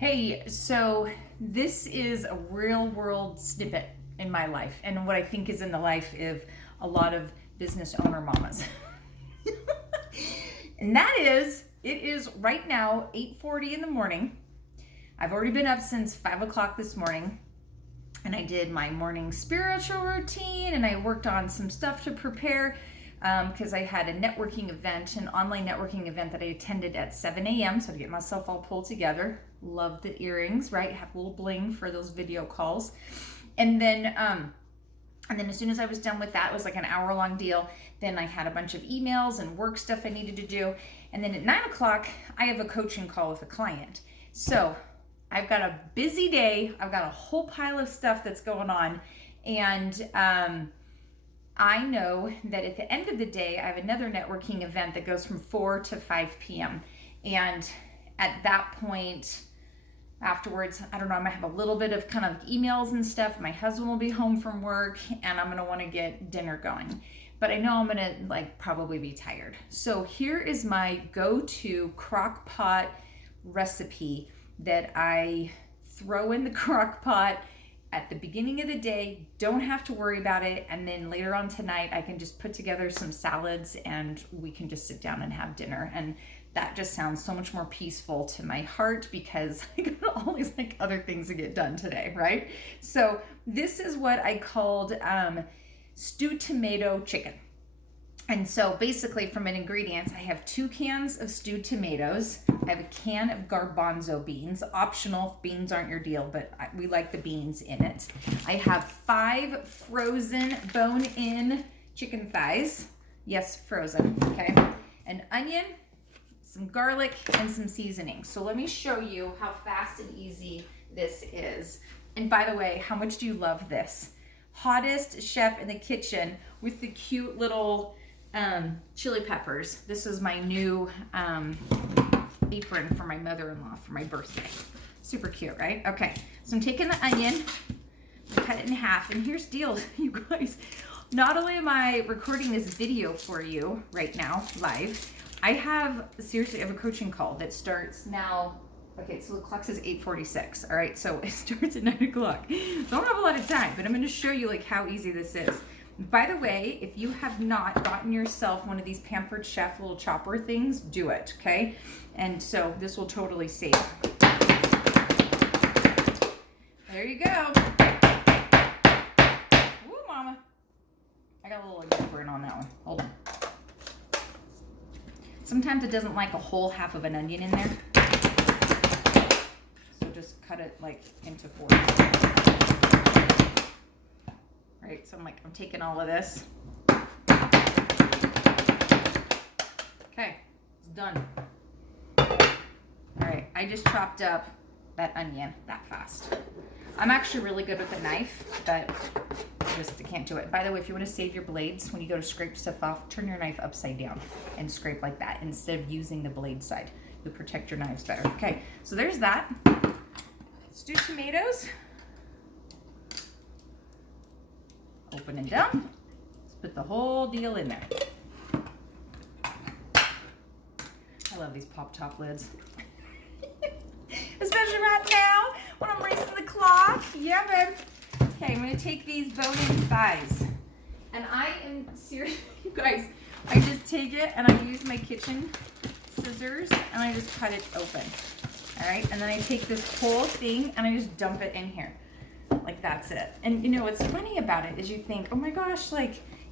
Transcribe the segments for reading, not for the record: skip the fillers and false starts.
Hey, so this is a real world snippet in my life and what I think is in the life of a lot of business owner mamas. And that is, it is right now 8:40 in the morning. I've already been up since 5 o'clock this morning and I did my morning spiritual routine and I worked on some stuff to prepare because I had a networking event, an online networking event that I attended at 7 a.m. So to get myself all pulled together. Love the earrings, right? Have a little bling for those video calls. And then as soon as I was done with that, it was like an hour-long deal. Then I had a bunch of emails and work stuff I needed to do. And then at 9 o'clock, I have a coaching call with a client. So I've got a busy day. I've got a whole pile of stuff that's going on. And I know that at the end of the day, I have another networking event that goes from 4 to 5 p.m. And at that point, afterwards, I don't know, I might have a little bit of kind of emails and stuff. My husband will be home from work and I'm gonna wanna get dinner going. But I know I'm gonna probably be tired. So here is my go-to Crockpot recipe that I throw in the Crockpot at the beginning of the day, don't have to worry about it. And then later on tonight, I can just put together some salads and we can just sit down and have dinner. And that just sounds so much more peaceful to my heart because I got all these other things to get done today, right? So this is what I called stewed tomato chicken. And so basically from an ingredients, I have 2 cans of stewed tomatoes. I have a can of garbanzo beans, optional if beans aren't your deal, but we like the beans in it. I have 5 frozen bone-in chicken thighs. Yes, frozen, okay? An onion, some garlic, and some seasoning. So let me show you how fast and easy this is. And by the way, how much do you love this? Hottest chef in the kitchen with the cute little chili peppers. This is my new apron for my mother-in-law for my birthday. Super cute, right? Okay, so I'm taking the onion, cut it in half, and here's the deal, you guys. Not only am I recording this video for you right now, live, I have a coaching call that starts now. Okay, so the clock says 8:46. All right, so it starts at 9 o'clock. So I don't have a lot of time, but I'm going to show you how easy this is. By the way, if you have not gotten yourself one of these Pampered Chef little chopper things, do it, okay? And so this will totally save. There you go. Woo, mama. I got a little burn on that one. Hold on. Sometimes it doesn't like a whole half of an onion in there. So just cut it into 4. Right, so I'm taking all of this. Okay, it's done. All right, I just chopped up that onion that fast. I'm actually really good with a knife, but I can't do it. By the way, if you want to save your blades, when you go to scrape stuff off, turn your knife upside down and scrape like that instead of using the blade side. You'll protect your knives better. Okay, so there's that. Stewed tomatoes. Open and down. Let's put the whole deal in there. I love these pop-top lids. Especially right now when I'm racing the clock. Yeah, babe. Okay, I'm going to take these bone-in thighs. And I am serious, you guys. I just take it and I use my kitchen scissors and I just cut it open. All right, and then I take this whole thing and I just dump it in here. That's it. And you know what's funny about it is you think, oh my gosh,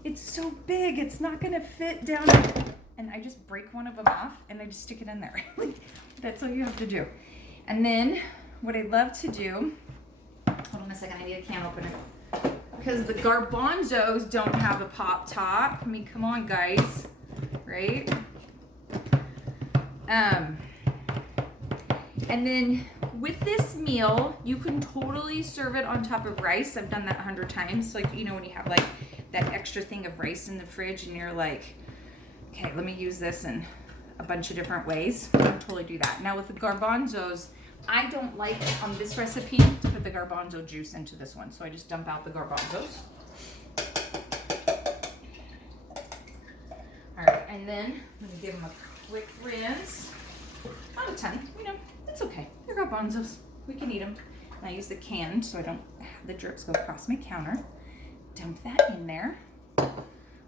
it's so big, it's not gonna fit down. And I just break one of them off and I just stick it in there. That's all you have to do. And then what I love to do, hold on a second, I need a can opener. Because the garbanzos don't have a pop top. I mean, come on guys, right? And then with this meal, you can totally serve it on top of rice. I've done that 100 times. When you have that extra thing of rice in the fridge and you're like, okay, let me use this in a bunch of different ways. You can totally do that. Now with the garbanzos, I don't like on this recipe to put the garbanzo juice into this one. So I just dump out the garbanzos. All right, and then let me give them a quick rinse. Not a ton, it's okay. You're garbanzos. We can eat them. And I use the can so I don't have the drips go across my counter. Dump that in there. All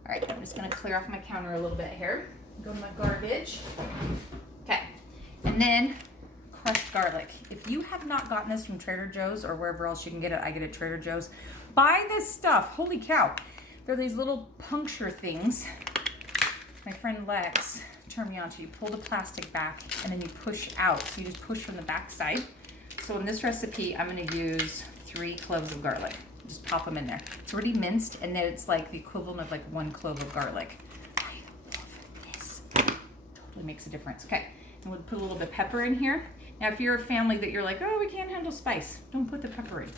right, I'm just gonna clear off my counter a little bit here. Go to my garbage. Okay, and then crushed garlic. If you have not gotten this from Trader Joe's or wherever else you can get it, I get it at Trader Joe's. Buy this stuff. Holy cow. They're these little puncture things. My friend Lex turned me on to. You pull the plastic back and then you push out. So you just push from the back side. So in this recipe, I'm gonna use 3 cloves of garlic. Just pop them in there. It's already minced, and then it's like the equivalent of like 1 clove of garlic. I love this. Totally makes a difference. Okay, and we'll put a little bit of pepper in here. Now, if you're a family that you're like, oh, we can't handle spice, don't put the pepper in.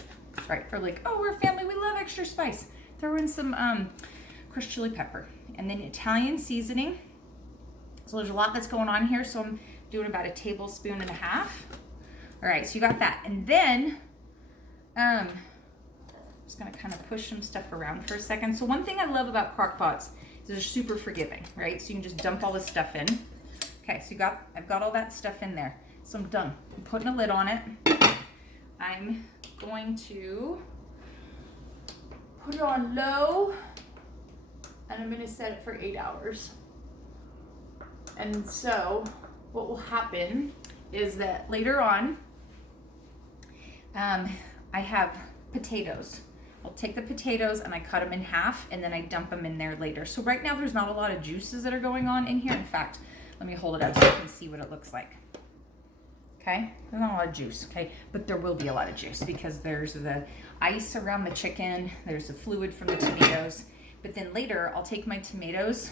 Right? Or like, oh, we're a family, we love extra spice. Throw in some crushed chili pepper, and then Italian seasoning. So there's a lot that's going on here. So I'm doing about 1.5 tablespoons. All right, so you got that, and then just gonna kind of push some stuff around for a second. So one thing I love about Crockpots is they're super forgiving, right? So you can just dump all this stuff in. Okay, so I've got all that stuff in there. So I'm done. I'm putting a lid on it. I'm going to put it on low, and I'm gonna set it for 8 hours. And so what will happen is that later on, I have potatoes. I'll take the potatoes and I cut them in half, and then I dump them in there later. So right now there's not a lot of juices that are going on in here. In fact, let me hold it up so you can see what it looks like. Okay, there's not a lot of juice, okay? But there will be a lot of juice because there's the ice around the chicken, there's the fluid from the tomatoes. But then later I'll take my potatoes,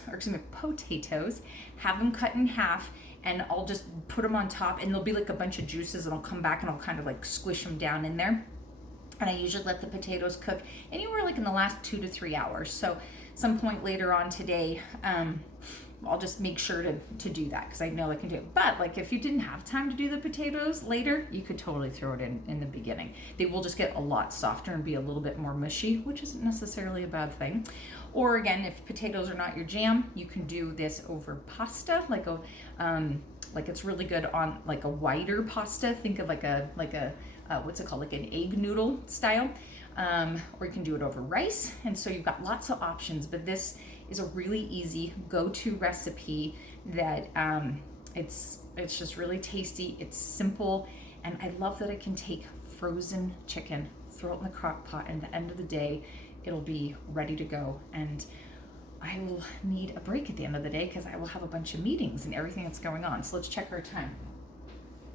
have them cut in half, and I'll just put them on top, and there'll be like a bunch of juices, and I'll come back and I'll kind of like squish them down in there. And I usually let the potatoes cook anywhere like in the last 2 to 3 hours. So some point later on today, I'll just make sure to do that because I know I can do it. But like if you didn't have time to do the potatoes later, you could totally throw it in the beginning. They will just get a lot softer and be a little bit more mushy, which isn't necessarily a bad thing. Or again, if potatoes are not your jam, you can do this over pasta, like it's really good on like a wider pasta. Think of like a what's it called, like an egg noodle style, or you can do it over rice. And so you've got lots of options, but this is a really easy go-to recipe that it's just really tasty. It's simple, and I love that I can take frozen chicken, throw it in the crock pot, and at the end of the day, it'll be ready to go. And I will need a break at the end of the day because I will have a bunch of meetings and everything that's going on. So let's check our time.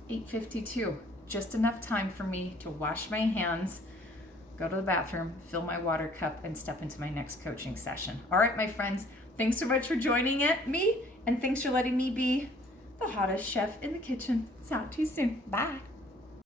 8:52, just enough time for me to wash my hands, go to the bathroom, fill my water cup, and step into my next coaching session. All right, my friends, thanks so much for joining me, and thanks for letting me be the hottest chef in the kitchen. Talk to you soon. Bye.